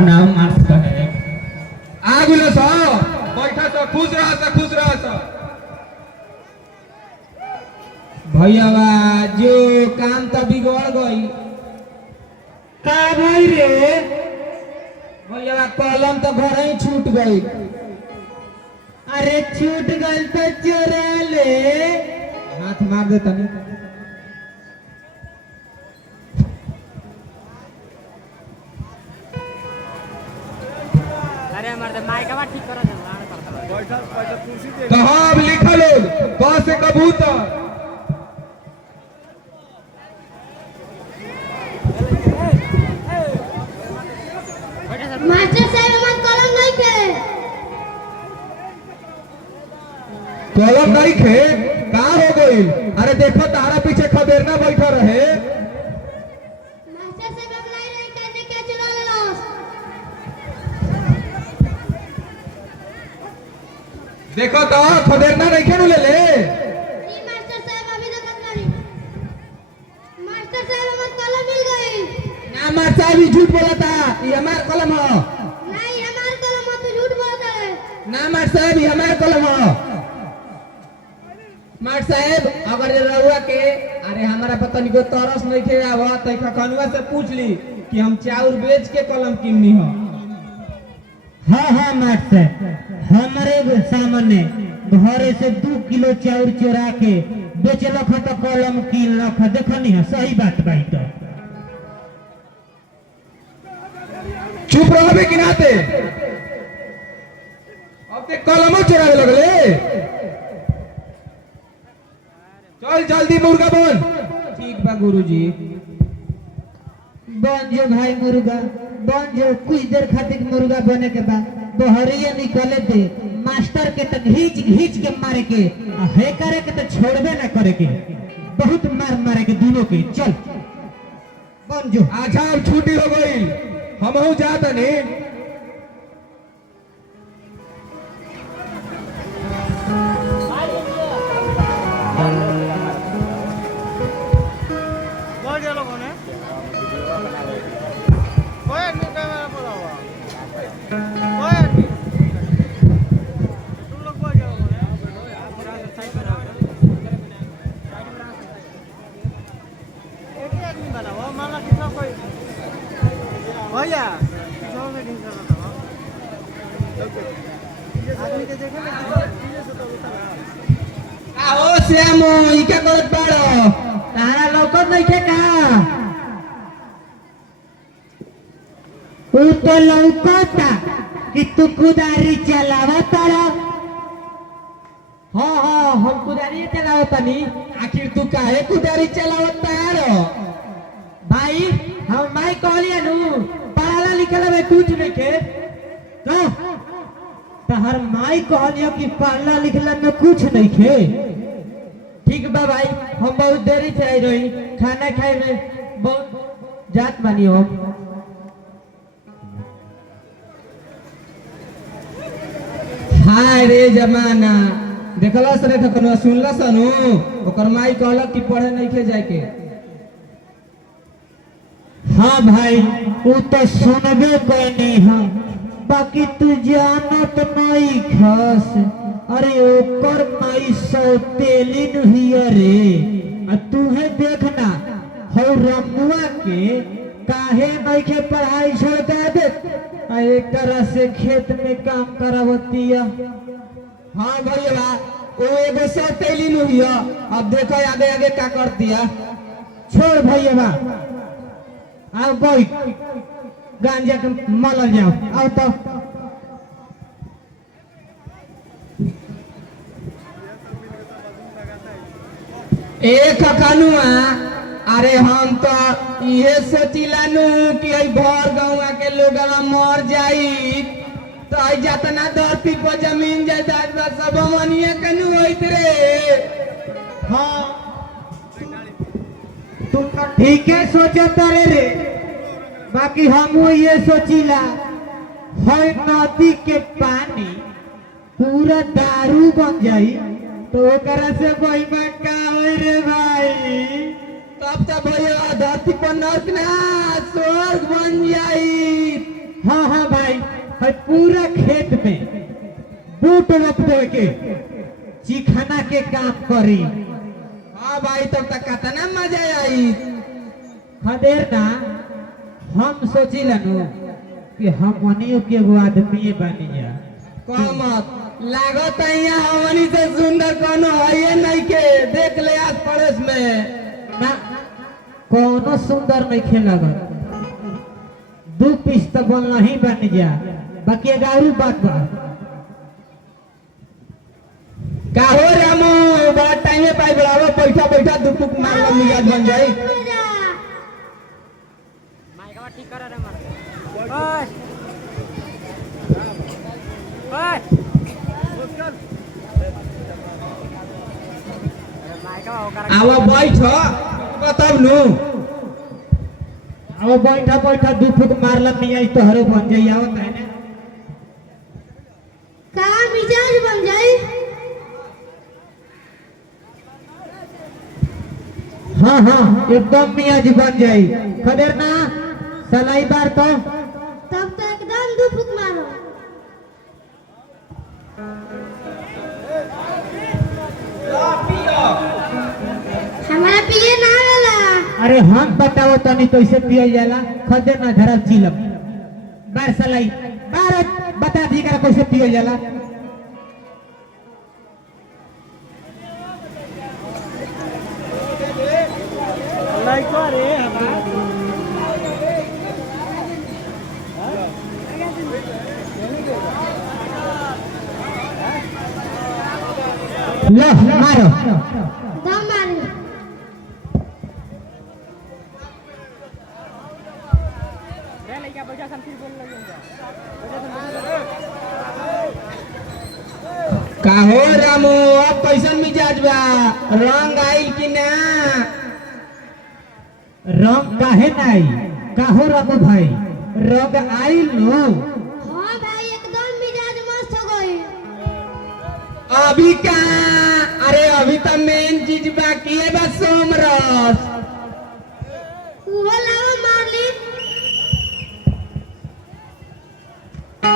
प्रणाम मास्टर साहेब। आगुलो सा बैठा सा खुश रहा सा। भैया जो काम तो बिगड़ गई। का भाई रे? भैया कलम तो घर ही छूट गई। अरे छूट गई तो चोरा ले। हाथ मार दे तनी। अरे हमारे माइकवा ठीक करो दे लाड़ करता बैठा कुर्सी दे कहां लिखल हो क से कबूतर। मास्टर साहब हमार कलम नहीं के। कलम नहीं खे का हो गई। अरे देखो तारा पीछे खदेरना बैठा रहे। मास्टर साहब हम नहीं रहे कहने के चुरा लेलो। देखो तो खदेरना नहीं खेलू ले ले। जी मास्टर साहब अभी तो कत करी। मास्टर साहब हमार कलम मिल गई। ना मार साहब झूठ बोला था। ये हमार कलम है। नहीं हमार कलम तो झूठ बोलता है। ना मार साहब ये हमार कलम है। मार साहब अगर रहुआ के अरे हमारा पता नहीं को तरस नहीं थे आवा तो खखनुआ से पूछ ली कि हम चाउर बेच के कलम किन्नी हो। हाँ मास्टर हमारे सामने घरे से 2 किलो चाउर चोरा के बेचलक तो कलम किनलक। देखनी है सही बात भाई। तो चुप रहो भी किनाते। अब ते कलमो चुरावे लगले। चल जल्दी मुर्गा बन। ठीक बा गुरुजी। बन जो भाई मुर्गा बन जो। कुछ देर खातिर मुर्गा बने के बाद बहरिया निकले दे। मास्टर के तो घींच के मारे के हे करे के तो छोड़बे ना करे के। बहुत मार मारे के दोनों के। चल बन जो। अच्छा अब छुट्टी हो गई हमहू जाता नहीं। बोल दे लोगों ने कोई आदमी कैमरा बोला हुआ कोई आदमी तुम लोग बोल जाओ एक ही आदमी बना वो माला कितना कोई भैया जो में दिन कर रहा था आदमी के देखे ना आओ श्याम ई क्या करत बाड़ो। तारा लौकत नहीं खे का। ऊ तो लौकता कि तू कुदारी चलावा तारा। हाँ हम कुदारी चलावत तनी। आखिर तू काहे कुदारी चलावत तारो। भाई हम माई कहलिए नु पढ़ाला लिखला में कुछ नहीं खे। तो तहर माई कहलियो कि पढ़ला लिखला में कुछ नहीं खे। ठीक बा भाई हम बहुत देरी से आई रही। खाना खाए में बहुत जात बानी हम। हाय रे जमाना देखला सरे खकनो सुनला सनु ओकर माई कहला कि पढ़े नहीं खे जाए के। हाँ भाई वो तो सुनबे कैनी हम। बाकी तू जानत नहीं खस। अरे ओकर माई सौतेली हिया रे। तूहे देखना हो रमुआ के काहे नहीं के पढ़ाई छोड़ दे। एक तरह से खेत में काम करावतिया। हाँ भैया वो एगो सौतेली नुहिया। अब देखो आगे आगे का कर दिया। छोड़ भैया आओ बैठ गांजा के मल जाओ। आओ तो एक कनुआ अरे हम तो ये सोचिला नु कि भर गाँव के लोग मर जाई तो जतना धरती पर जमीन जायदाद बा सब मनिए कनु होइत रे। हाँ तुम तो ठीक है सोचता रे। बाकी हम ये सोचिला हर नदी के पानी पूरा दारू बन जाई तो ओकरा से बहिमा का होई रे भाई। तब तो भैया धरती पर नर्क ना स्वर्ग बन जाई। हाँ हाँ भाई, भाई पूरा खेत में बूट रोप दे के चिखना के काम करी। हाँ भाई तब तक कितना मजा आई। खदेर ना हम सोची लनु कि हमनियों के एगो आदमी बनी जा। मत लागत है यहाँ हमनी से सुंदर कोनो है नहीं के देख ले आस पड़ोस में। ना कोनो सुंदर नहीं खेलगत, दू पीस तो बनना ही बन जा। बाकी गारू बात बा का हो रामू बड़ा टाइम में पाई बड़ावा पैसा पैसा दुपुक मार लो मिजाज बन जाई। माइकवा ठीक करा रे मार बस माइकवा होकर आवा बैठ तब नु। अब बैठा बैठा दू फुक मारला मियाँ तोहरे बन जाई। आवत है ना का मिजाज बन जाई। हाँ हाँ एकदम मियाँ जी बन जाई। खदेर ना सलाई बार तो तब तो एकदम दू फूक मारो। हमारा पिए ना वाला। अरे हम बताओ तनी तो इसे पियल जाला। खदेर ना धरा चिलम बार सलाई बार बता दी करा कैसे पियल जाला। लाइकवा रे हमार लो मारो दम मारे। रे लइका बैठा सन फिर बोल लगे का हो रामू अब कैसन मिजाज बा रंग आइल कि ना। रंग काहे नाई काहो रब भाई रंग आइल नो। हाँ भाई एकदम मिजाज मस्त हो गई। अभी का अरे अभी तो मेन चीज बाकी है बस सोम